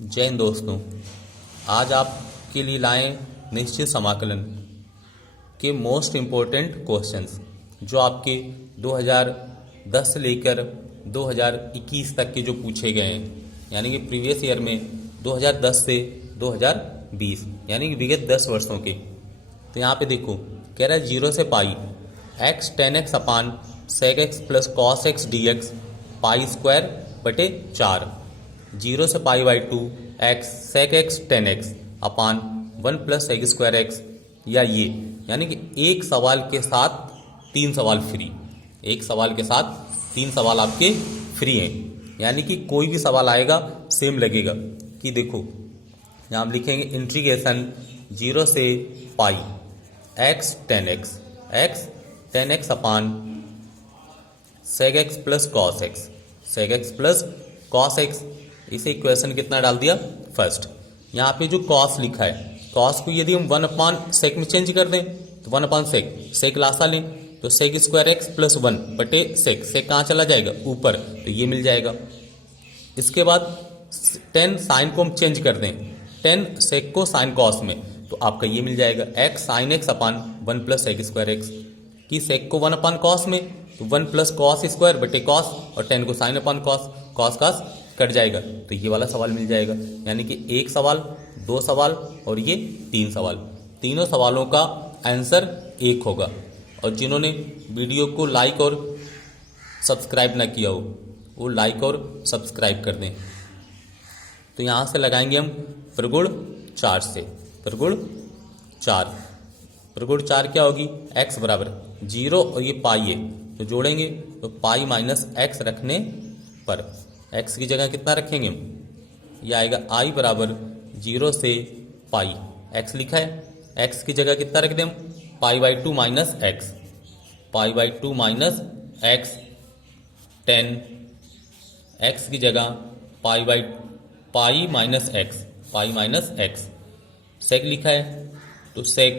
जय हिंद दोस्तों। आज आपके लिए लाएं निश्चित समाकलन के मोस्ट इम्पोर्टेंट क्वेश्चंस जो आपके 2010 से लेकर 2021 तक के जो पूछे गए हैं, यानी कि प्रीवियस ईयर में 2010 से 2020 यानी कि विगत 10 वर्षों के। तो यहाँ पे देखो कह रहा है 0 से pi x tan x upon sec x plus cos x D x pi square बटे 4, 0 से pi by 2 x sec x tan x upon 1 plus sec square x, या ये यानी कि एक सवाल के साथ 3 सवाल फ्री, एक सवाल के साथ 3 सवाल आपके फ्री हैं। यानी कि कोई भी सवाल आएगा सेम लगेगा कि देखो यहाँ हम लिखेंगे इंटीग्रेशन 0 से pi x tan x upon sec x plus cos x, sec x plus cos x. इसे इक्वेशन कितना डाल दिया फर्स्ट। यहाँ पे जो कॉस लिखा है, कॉस को यदि हम 1 अपान सेक में चेंज कर दें तो 1 अपान सेक लासा लें तो सेक स्क्वायर एक्स प्लस 1 बटे सेक कहाँ चला जाएगा ऊपर, तो ये मिल जाएगा। इसके बाद 10 साइन को हम चेंज कर दें 10 सेक को साइन कॉस में, तो आपका ये मिल जाएगा x sine x upon 1 plus sec square x, कि सेक को 1 अपान कॉस में तो 1 प्लस कॉस स्क्वायर बटे कॉस, और 10 को साइन अपान कॉस, कॉस कास कट जाएगा, तो ये वाला सवाल मिल जाएगा। यानी कि एक सवाल, 2 सवाल और ये 3 सवाल, तीनों सवालों का आंसर 1 होगा। और जिन्होंने वीडियो को लाइक और सब्सक्राइब ना किया हो वो लाइक और सब्सक्राइब कर दें। तो यहाँ से लगाएंगे हम प्रगुण 4 से, प्रगुण 4 क्या होगी, x बराबर 0 और ये पाई है तो जोड़ेंगे तो पाई माइनस एक्स रखने पर x की जगह कितना रखेंगे हम, ये आएगा i बराबर 0 से पाई, x लिखा है, x की जगह कितना रख दें हम, pi by 2 minus x, pi by 2 minus x, 10 x की जगह pi minus x, pi minus x. Sec लिखा है तो सेक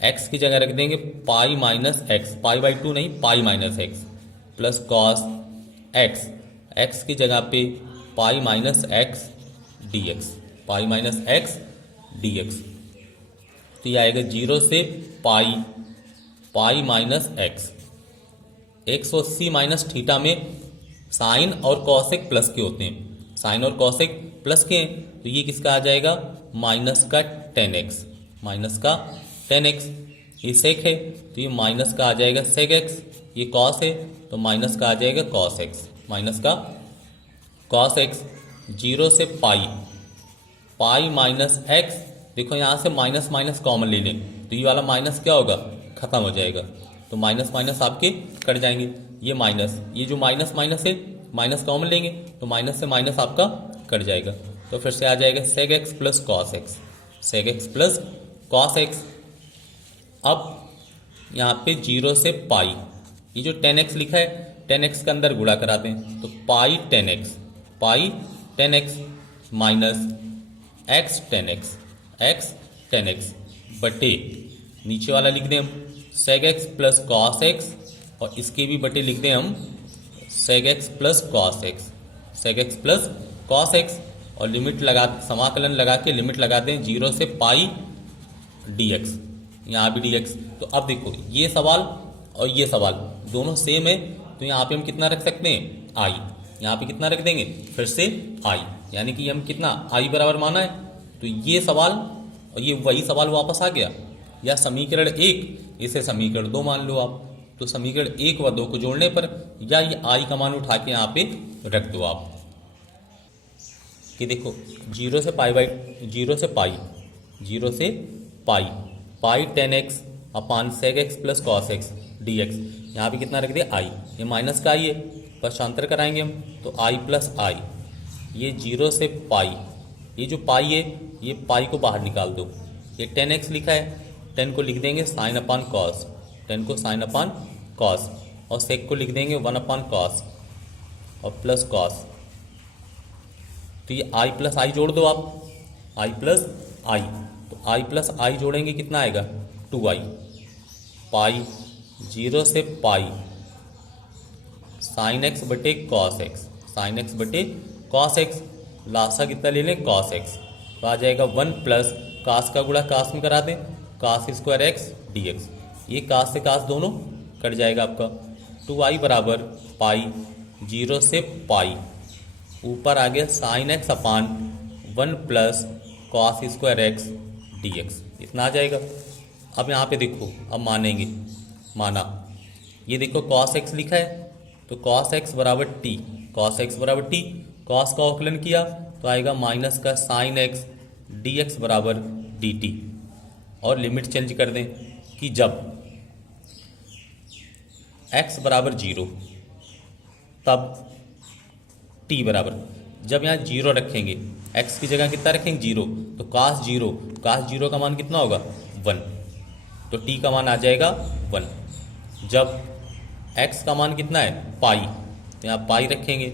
x की जगह रख देंगे pi minus x, pi by 2 नहीं pi minus x, plus cos x, x की जगह पे pi minus x D x, pi minus x D x. तो ये आएगा 0 से pi minus x. 180 minus theta में साइन और कॉसेक प्लस के होते हैं, साइन और कॉसेक प्लस के हैं, तो ये किसका आ जाएगा माइनस का 10x, माइनस का 10x। ये सेक है तो ये माइनस का आ जाएगा सेक एक्स, ये कॉस है तो माइनस का आ जाएगा कॉस एक्स, माइनस का कॉस एक्स। 0 से पाई माइनस एक्स, देखो यहाँ से माइनस माइनस कॉमन ले लें तो ये वाला माइनस क्या होगा, खत्म हो जाएगा, तो माइनस माइनस आपके कट जाएंगे। ये माइनस, ये जो माइनस माइनस है माइनस कॉमन लेंगे तो माइनस से माइनस आपका कट जाएगा, तो फिर से आ जाएगा sec x plus cos x, sec x plus cos x. अब यहाँ पे 0 से पाई, ये जो 10x लिखा है 10x के अंदर गुणा करा दें तो पाई 10x माइनस x 10x बटे नीचे वाला लिख दें हम sec x plus cos x, और इसके भी बटे लिख दें हम sec x plus cos x, sec x plus cos x. और लिमिट लगा, समाकलन लगा के लिमिट लगा दें 0 से पाई dx, यहाँ भी dx। तो अब देखो ये सवाल और ये सवाल दोनों सेम है, तो यहाँ पे हम कितना रख सकते हैं i, यहाँ पे कितना रख देंगे फिर से i, यानी कि हम कितना i बराबर माना है, तो ये सवाल और ये वही सवाल वापस आ गया। या समीकरण 1 इसे समीकरण 2 मान लो आप, तो समीकरण 1 व 2 को जोड़ने पर या ये i का मान उठा के यहाँ पे रख दो आप, कि देखो 0 से pi 10x upon sec x plus cos x D x, यहाँ पे कितना रख दिया i, ये माइनस का i है, पक्षांतर कराएंगे हम तो i प्लस i, ये 0 से पाई, ये जो पाई है ये पाई को बाहर निकाल दो, ये 10x लिखा है 10 को लिख देंगे साइन अपान कॉस, 10 को साइन अपान कॉस, और सेक को लिख देंगे 1 अपान कॉस और प्लस कॉस। तो ये i प्लस आई जोड़ दो आप, i प्लस आई, तो i प्लस आई जोड़ेंगे कितना आएगा 2i, पाई 0 से पाई साइन एक्स बटे कॉस एक्स, साइन एक्स बटे कॉस एक्स। लासा कितना ले लें, कॉस एक्स, तो आ जाएगा 1 प्लस कास का गुणा कास में करा दें, cos square x D x, ये कास से कास दोनों कट जाएगा आपका। 2i बराबर पाई, 0 से पाई, ऊपर आ गया sine x upon 1 plus cos square x D x, इतना आ जाएगा। अब यहाँ पे देखो, अब मानेंगे, माना, ये देखो कॉस एक्स लिखा है, तो कॉस एक्स बराबर टी, कॉस एक्स बराबर टी, कॉस का अवकलन किया तो आएगा माइनस का साइन एक्स डी एक्स बराबर डी टी। और लिमिट चेंज कर दें कि जब x बराबर 0 तब t बराबर, जब यहाँ 0 रखेंगे, x की जगह कितना रखेंगे 0, तो कास 0, कास 0 का मान कितना होगा 1, तो t का मान आ जाएगा 1। जब x का मान कितना है पाई, तो यहाँ पाई रखेंगे,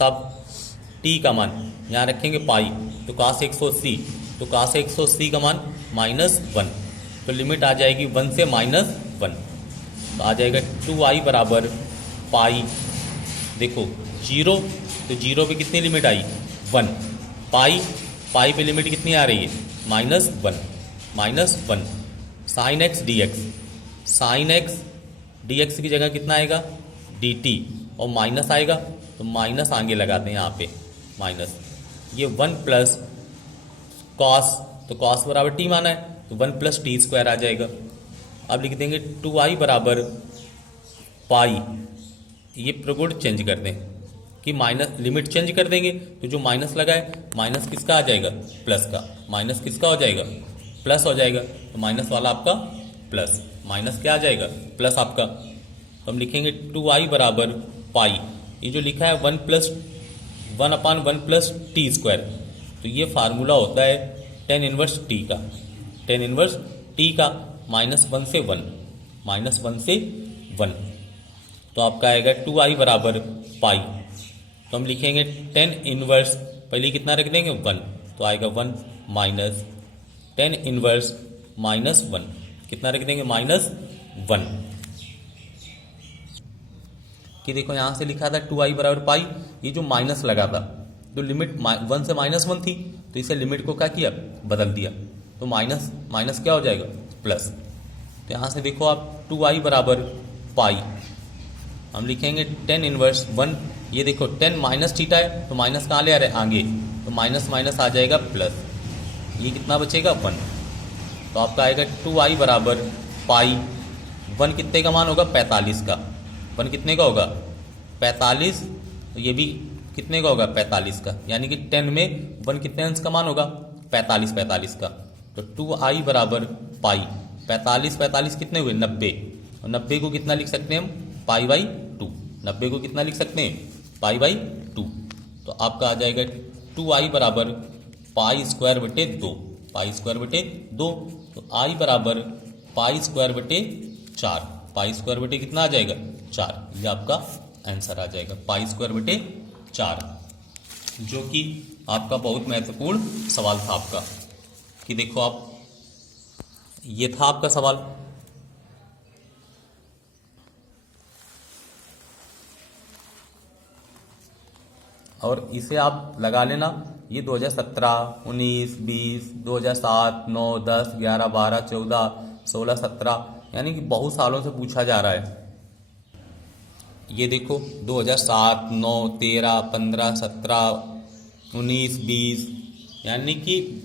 तब t का मान यहाँ रखेंगे पाई, तो कास 180, तो कास 180 का मान -1, तो लिमिट आ जाएगी 1 से -1, तो आ जाएगा 2i बराबर पाई, देखो 0, तो 0 पे कितनी लिमिट आई 1, पाई, पाई पे लिमिट कितनी आ रही है -1 sine x D x, sine x D x की जगह कितना आएगा dt, और माइनस आएगा तो माइनस आगे लगाते हैं यहाँ पे माइनस, ये 1 प्लस कॉस, तो कॉस बराबर t माना है, तो 1 प्लस टी स्क्वायर आ जाएगा। अब लिख देंगे 2i बराबर पाई, ये प्रगुण चेंज कर दें कि माइनस, लिमिट चेंज कर देंगे तो जो माइनस लगा है माइनस किसका आ जाएगा प्लस का, माइनस किसका हो जाएगा प्लस हो जाएगा, तो माइनस वाला आपका प्लस, माइनस क्या आ जाएगा प्लस आपका। तो हम लिखेंगे 2i बराबर पाई, ये जो लिखा है 1 प्लस टी स्क्वायर, तो ये फार्मूला होता है टेन इनवर्स टी का, टेन इनवर्स टी का -1 से 1, तो आपका आएगा 2i बराबर पाई, तो हम लिखेंगे टेन इनवर्स, पहले कितना रख देंगे 1, तो आएगा 1 माइनस टेन इनवर्स -1, कितना रख देंगे -1, कि देखो यहाँ से लिखा था 2i बराबर पाई, ये जो माइनस लगा था तो लिमिट 1 से -1 थी, तो इसे लिमिट को क्या किया बदल दिया, तो माइनस माइनस क्या हो जाएगा प्लस। तो यहाँ से देखो आप 2i बराबर पाई, हम लिखेंगे टेन इनवर्स 1, ये देखो 10 माइनस थीटा है तो माइनस कहाँ ले आ रहे हैं आगे, तो माइनस माइनस आ जाएगा प्लस, ये कितना बचेगा 1, तो आपका आएगा 2i बराबर पाई, 1 कितने का मान होगा 45 का, 1 कितने का होगा 45, तो ये भी कितने का होगा 45 का, यानी कि 10 में 1 कितने अंश का मान होगा 45 का, तो 2i बराबर पाई, 45 कितने हुए 90, और 90 को कितना लिख सकते हैं हम पाई बाई 2, 90 को कितना लिख सकते हैं पाई बाई 2, तो आपका आ जाएगा 2i बराबर पाई स्क्वायर बटे 2, पाई स्क्वायर बटे 2, तो i बराबर पाई स्क्वायर बटे 4, पाई स्क्वायर बटे कितना आ जाएगा 4, ये आपका आंसर आ जाएगा पाई स्क्वायर बटे 4, जो कि आपका बहुत महत्वपूर्ण सवाल था आपका, कि देखो आप, ये था आपका सवाल। और इसे आप लगा लेना, ये 2017, 19, 20, 2007, 9, 10, 11, 12, 14, 16, 17, यानी कि बहुत सालों से पूछा जा रहा है। ये देखो 2007, 9, 13, 15, 17, 19, 20, यानी कि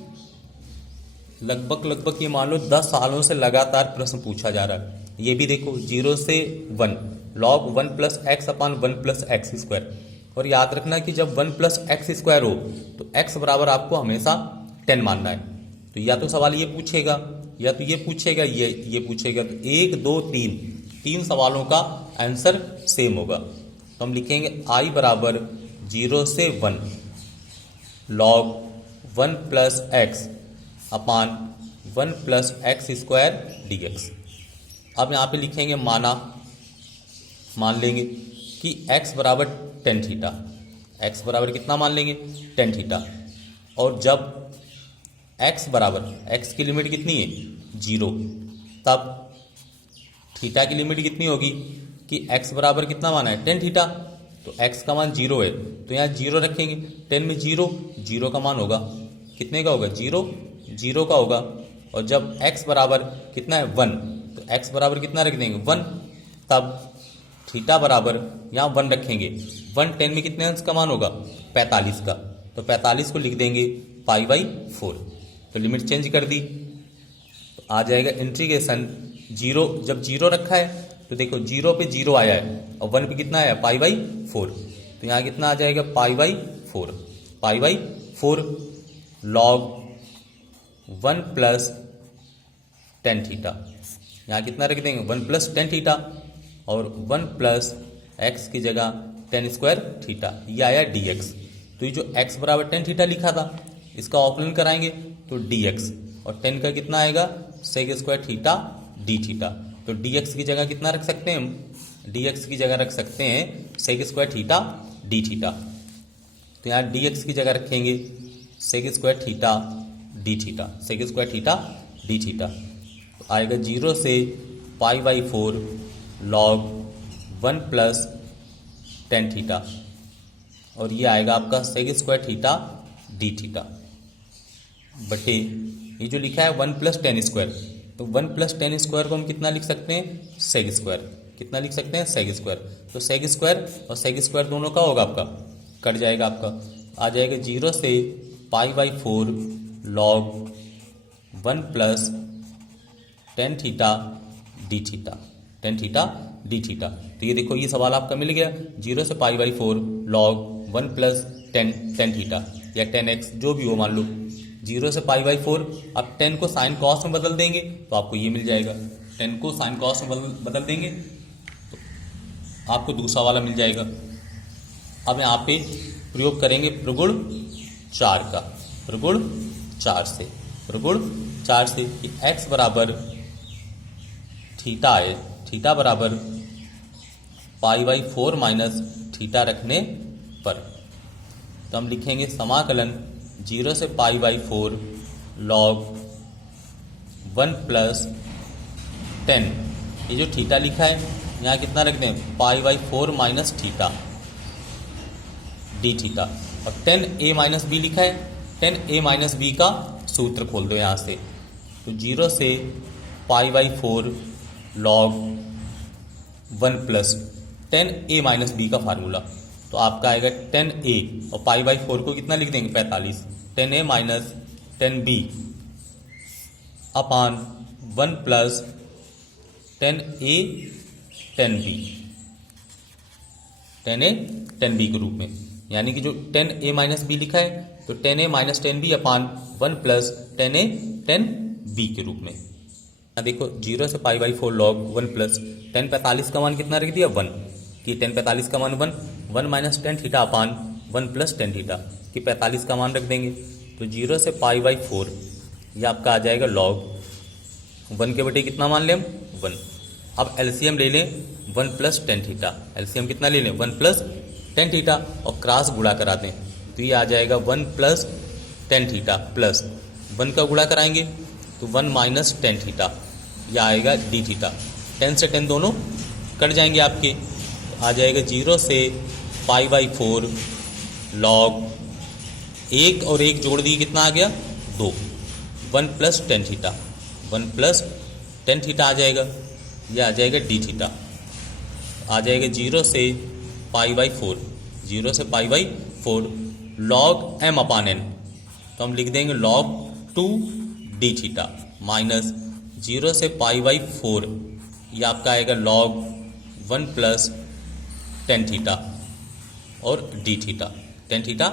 लगभग ये मान लो 10 सालों से लगातार प्रश्न पूछा जा रहा है। ये भी देखो 0 से 1, log 1 plus x upon 1 plus x square, और याद रखना कि जब 1 प्लस एक्स स्क्वायर हो तो x बराबर आपको हमेशा 10 मानना है। तो या तो सवाल ये पूछेगा, या तो ये पूछेगा, ये पूछेगा, तो 1, 2, 3 सवालों का आंसर सेम होगा। तो हम लिखेंगे i बराबर 0 से 1 log 1 plus x upon 1 plus x square D x. अब यहाँ पे लिखेंगे मान लेंगे कि x बराबर टेन थीटा, x बराबर कितना मान लेंगे टेन थीटा, और जब x बराबर, x की लिमिट कितनी है 0, तब थीटा की लिमिट कितनी होगी कि x बराबर कितना माना है टेन थीटा, तो x का मान 0 है तो यहाँ 0 रखेंगे। 10 में 0, 0 का मान होगा, कितने का होगा, 0, 0 का होगा। और जब x बराबर कितना है 1, तो x बराबर कितना रख देंगे 1, तब थीटा बराबर यहाँ 1 रखेंगे। 1 10 में कितने अंश का मान होगा 45 का, तो 45 को लिख देंगे π/4। तो लिमिट चेंज कर दी, तो आ जाएगा इंटीग्रेशन 0, जब 0 रखा है तो देखो 0 पे 0 आया है और 1 पे कितना आया π/4, तो यहाँ कितना आ जाएगा π/4, π/4 log 1 प्लस टेन थीटा। यहाँ कितना रख देंगे 1 प्लस टेन थीटा, और 1 प्लस एक्स की जगह टेन स्क्वायर थीटा, ये आया dx। तो ये जो x बराबर टेन थीटा लिखा था इसका ऑकलन कराएंगे तो dx, और 10 का कितना आएगा sec square theta d theta. तो dx की जगह कितना रख सकते हैं हम, dx की जगह रख सकते हैं sec square theta d theta. तो यहाँ dx की जगह रखेंगे sec square theta d theta, sec square theta d theta. तो आएगा 0 से π/4 log 1 प्लस टेन थीटा, और ये आएगा आपका sec square theta d theta बटे ये जो लिखा है 1 प्लस टेन स्क्वायर, तो 1 प्लस टेन स्क्वायर को हम कितना लिख सकते हैं सेक स्क्वायर, कितना लिख सकते हैं सेक स्क्वायर। तो सेक स्क्वायर और सेक स्क्वायर दोनों का होगा आपका, कट जाएगा आपका, आ जाएगा 0 से π/4 log 1 plus tan theta d theta, tan theta d theta. तो ये देखो ये सवाल आपका मिल गया, 0 से π/4 log 1 प्लस टेन थीटा या 10x जो भी हो मान लो, 0 से π/4। अब 10 को साइन कॉस में बदल देंगे तो आपको ये मिल जाएगा, 10 को साइन कॉस में बदल देंगे तो आपको दूसरा वाला मिल जाएगा। अब यहाँ पे प्रयोग करेंगे प्रगुण 4 का, प्रगुण 4 से, प्रगुण 4 से कि x बराबर थीटा है, थीटा बराबर π/4 माइनस थीटा रखने पर, तो हम लिखेंगे समाकलन 0 से π/4 log 1 प्लस 10, ये जो थीटा लिखा है यहाँ कितना रख दें π/4 माइनस थीटा डी थीटा, और 10a माइनस बी लिखा है, 10a माइनस बी का सूत्र खोल दो यहाँ से, तो 0 से π/4 log 1 plus 10a minus b का फार्मूला, तो आपका आएगा 10a और π/4 को कितना लिख देंगे 45, 10a माइनस 10b अपान 1 plus 10a 10b, 10a 10b के रूप में, यानी कि जो 10a माइनस बी लिखा है तो 10a माइनस 10b अपान 1 प्लस 10a 10b के रूप में। देखो 0 से π/4 log 1 प्लस 10 45 का मान कितना रख दिया 1, कि 10 45 का मान 1 minus tan theta upon 1 plus tan theta कि 45 का मान रख देंगे, तो 0 से π/4 ये आपका आ जाएगा log 1 के बटे कितना मान लें हम 1। अब एलसीएम ले लें 1 प्लस टेन थीटा, एलसीएम कितना ले लें 1 प्लस टेन थीटा और क्रॉस गुणा करा दें, तो ये आ जाएगा 1 प्लस टेन थीटा प्लस 1 का गुणा कराएंगे तो 1 माइनस टेन थीटा, यह आएगा डी थीटा, 10 से 10 दोनों कट जाएंगे आपके, तो आ जाएगा 0 से π/4 log 1 और 1 जोड़ दिए कितना आ गया 2, 1 plus tan theta, 1 plus tan theta आ जाएगा, यह आ जाएगा डी थीटा, आ जाएगा 0 से π/4, 0 से π/4 log m अपान n, तो हम लिख देंगे log 2 डी थीटा माइनस 0 से π/4 ये आपका आएगा log 1 प्लस टेन थीटा और D theta, tan theta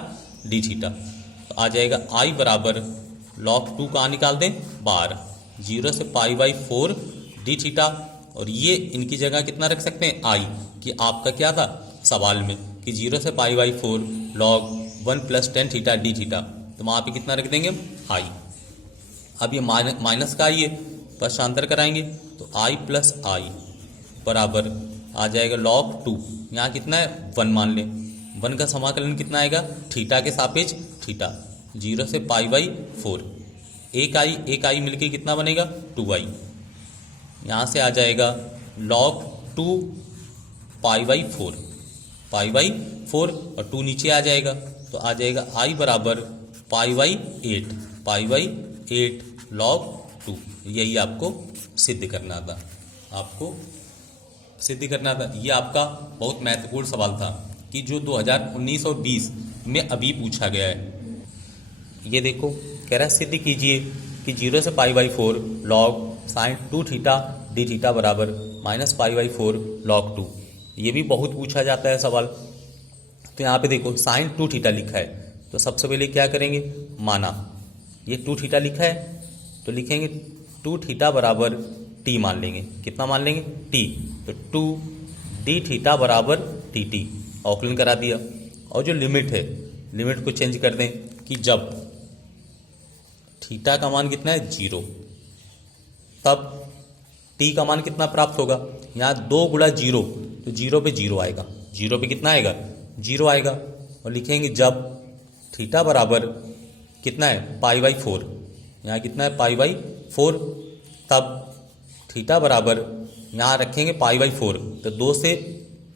d theta, तो आ जाएगा i बराबर log 2 कहाँ निकाल दें बाहर, 0 से π/4 डी थीटा, और ये इनकी जगह कितना रख सकते हैं i, कि आपका क्या था सवाल में कि 0 से π/4 log 1 plus tan theta d theta, तो वहाँ पे कितना रख देंगे हम i। अब ये माइनस का i है, पश्चांतर कराएंगे तो i प्लस i बराबर आ जाएगा log 2, यहाँ कितना है 1 मान लें, 1 का समाकलन कितना आएगा थीटा के सापेक्ष थीटा, 0 से π/4 एक i मिलके कितना बनेगा 2i, यहाँ से आ जाएगा log 2 π/4, π/4 और 2 नीचे आ जाएगा, तो आ जाएगा I बराबर π/8, π/8 log 2। यही आपको सिद्ध करना था, आपको सिद्ध करना था। ये आपका बहुत महत्वपूर्ण सवाल था कि जो 2019 और 20 में अभी पूछा गया है। ये देखो कह रहा है सिद्ध कीजिए कि 0 से π/4 log sin 2 theta d theta बराबर -π/4 log 2। ये भी बहुत पूछा जाता है सवाल। तो यहाँ पे देखो sin 2 थीटा लिखा है, तो सबसे पहले क्या करेंगे, माना ये 2 थीटा लिखा है तो लिखेंगे 2 थीटा बराबर t मान लेंगे। कितना मान लेंगे, t। तो 2 d थीटा बराबर dt औकलन करा दिया। और जो लिमिट है, लिमिट को चेंज कर दें कि जब थीटा का मान कितना है 0, तब t का मान कितना प्राप्त होगा। यहाँ 2 गुणा 0, तो 0 पे 0 आएगा, 0 पे कितना आएगा, 0 आएगा। और लिखेंगे जब थीटा बराबर कितना है π/4, यहाँ कितना है π/4, तब थीटा बराबर यहाँ रखेंगे π/4, तो 2 से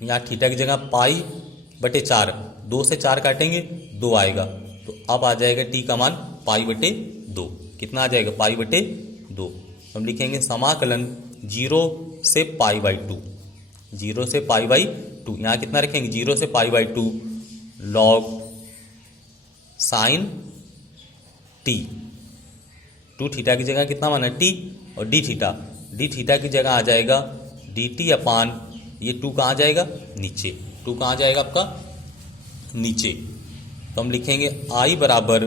यहाँ थीटा की जगह π/4, 2 से 4 काटेंगे 2 आएगा, तो अब आ जाएगा t का मान π/2। कितना आ जाएगा, π/2। हम लिखेंगे समाकलन 0 से π/2, 0 से π/2, यहाँ कितना रखेंगे 0 से π/2 log साइन t। 2 थीटा की जगह कितना माना t, और d थीटा की जगह आ जाएगा dt अपान, ये 2 कहाँ जाएगा नीचे, 2 कहाँ जाएगा आपका नीचे। तो हम लिखेंगे I बराबर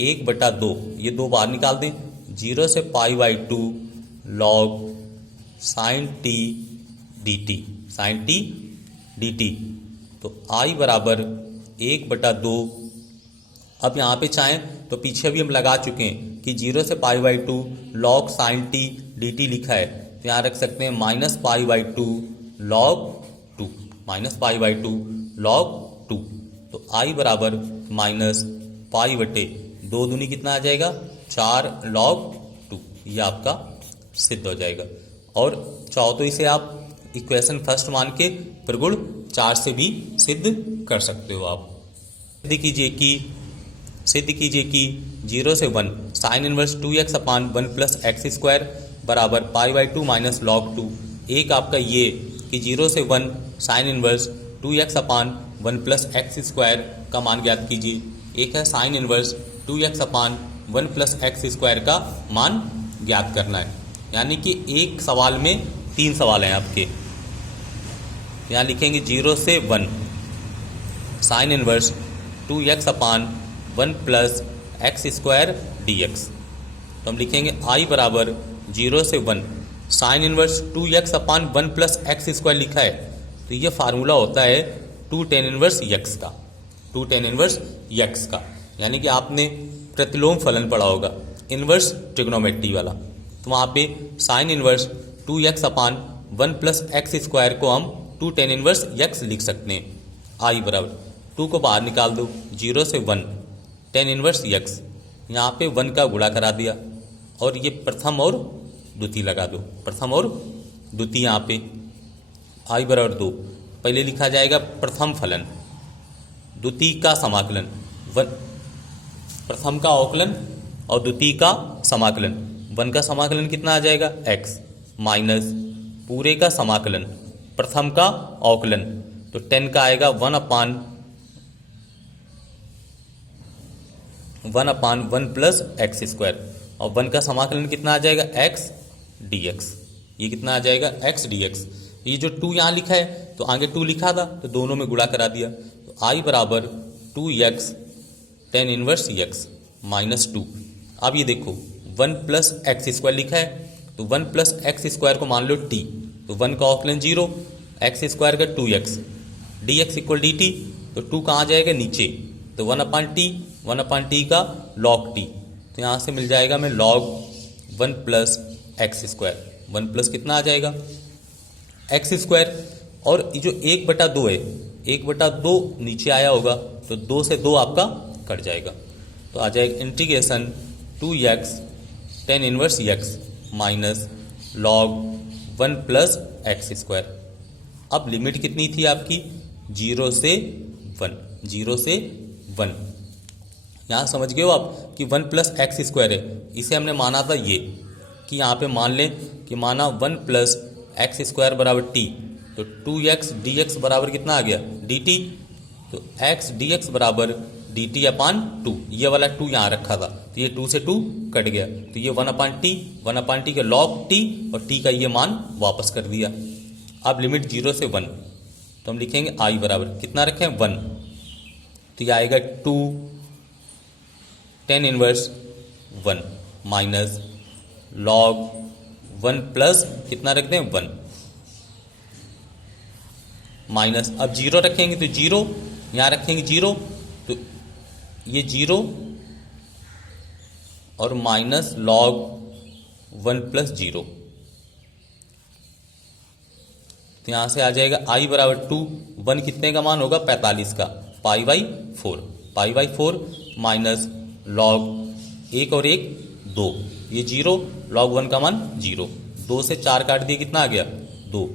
1/2, ये 2 बाहर निकाल दें, 0 से π/2 log sin t dt, sin t dt। तो I बराबर 1/2। अब यहाँ पे चाहें तो पीछे भी हम लगा चुके हैं कि 0 से π/2 log sin t dt लिखा है, तो यहाँ रख सकते हैं -π/2 log 2, -π/2 log 2। तो I बराबर -π/2 दूनी कितना आ जाएगा 4 log 2। ये आपका सिद्ध हो जाएगा। और चाहो तो इसे आप इक्वेशन फर्स्ट मान के प्रगुण 4 से भी सिद्ध कर सकते हो। आप सिद्ध कीजिए कि 0 से 1 साइन इनवर्स 2x अपान 1 प्लस एक्स स्क्वायर बराबर π/2 माइनस log 2। एक आपका ये कि 0 से 1 साइन इनवर्स 2x अपान 1 प्लस एक्स स्क्वायर का मान ज्ञात कीजिए। एक है साइन इनवर्स 2x अपान 1 प्लस एक्स स्क्वायर का मान ज्ञात करना है। यानी कि एक सवाल में 3 सवाल हैं आपके। यहाँ लिखेंगे 0 से 1 साइन इनवर्स 2x अपान 1 प्लस एक्स स्क्वायर dx। तो हम लिखेंगे I बराबर 0 से 1 साइन इनवर्स 2x अपान 1 प्लस एक्स स्क्वायर लिखा है, तो ये फार्मूला होता है 2 tan इनवर्स x का, 2 tan इनवर्स x का। यानी कि आपने प्रतिलोम फलन पढ़ा होगा इनवर्स ट्रिग्नोमेट्री वाला, तो वहाँ पे साइन इनवर्स 2x अपान 1 प्लस एक्स स्क्वायर को हम 2 tan इनवर्स x लिख सकते हैं। I बराबर 2 को बाहर निकाल दो, 0 से 1 tan इनवर्स x, यहाँ पे 1 का गुणा करा दिया और ये प्रथम और द्वितीय लगा दो, प्रथम और द्वितीय। यहाँ पे I बराबर 2, पहले लिखा जाएगा प्रथम फलन, द्वितीय का समाकलन, प्रथम का अवकलन और द्वितीय का समाकलन। 1 का समाकलन कितना आ जाएगा x माइनस पूरे का समाकलन प्रथम का अवकलन, तो 10 का आएगा 1 अपान 1 प्लस एक्स स्क्वायर, और 1 का समाकलन कितना आ जाएगा x dx। ये कितना आ जाएगा x dx। ये जो 2 यहाँ लिखा है तो आगे 2 लिखा था तो दोनों में गुणा करा दिया, तो I बराबर 2x tan inverse x minus 2। अब ये देखो 1 प्लस एक्स स्क्वायर लिखा है, तो 1 प्लस एक्स स्क्वायर को मान लो t, तो 1 का अवकलन 0, एक्स स्क्वायर का 2x, dx इक्वल dt, तो 2 कहाँ जाएगा नीचे, तो 1 अपान टी का log t, तो यहाँ से मिल जाएगा मैं log 1 plus x square, 1 plus कितना आ जाएगा एक्स स्क्वायर। और ये जो 1/2 है, 1/2 नीचे आया होगा तो 2 से 2 आपका कट जाएगा, तो आ जाएगा integration 2x tan inverse x minus log 1 plus x square. अब लिमिट कितनी थी आपकी, 0 से 1, 0 से 1। यहाँ समझ गए हो आप कि 1 प्लस एक्स स्क्वायर है, इसे हमने माना था ये कि यहाँ पे मान लें कि माना 1 प्लस एक्स स्क्वायर बराबर टी, तो 2x dx बराबर कितना आ गया dt, तो x dx बराबर dt अपान 2, ये वाला 2 यहाँ रखा था तो ये 2 से 2 कट गया, तो ये 1 अपान टी के लॉग टी और t का ये मान वापस कर दिया। अब लिमिट 0 से 1, तो हम लिखेंगे i बराबर कितना रखें 1, तो ये आएगा 2 tan inverse 1 minus log 1 plus कितना रख दें 1 माइनस, अब 0 रखेंगे तो 0, यहाँ रखेंगे 0 तो ये 0 और माइनस लॉग 1 प्लस 0, तो यहाँ से आ जाएगा i बराबर 2, 1 कितने का मान होगा 45 का, पाई बाई 4 माइनस लॉग 1 और 1 2, ये 0 लॉग 1 का मान 0, 2 से 4 काट दिए कितना आ गया 2,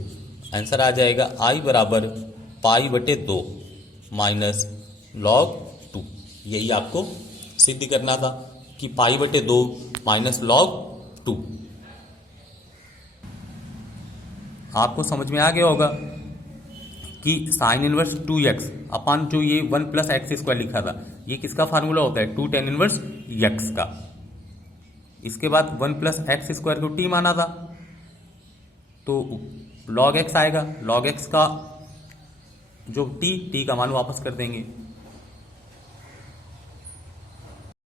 आंसर आ जाएगा i बराबर पाई बटे 2 माइनस लॉग 2। यही आपको सिद्ध करना था कि पाई बटे 2 माइनस लॉग 2। आपको समझ में आ गया होगा कि साइन इनवर्स 2x अपान जो ये 1 प्लस एक्स स्क्वायर लिखा था, ये किसका फार्मूला होता है 2 tan इनवर्स x का। इसके बाद 1 प्लस एक्स स्क्वायर को t माना था, तो log x आएगा, log x का जो t का मान वापस कर देंगे,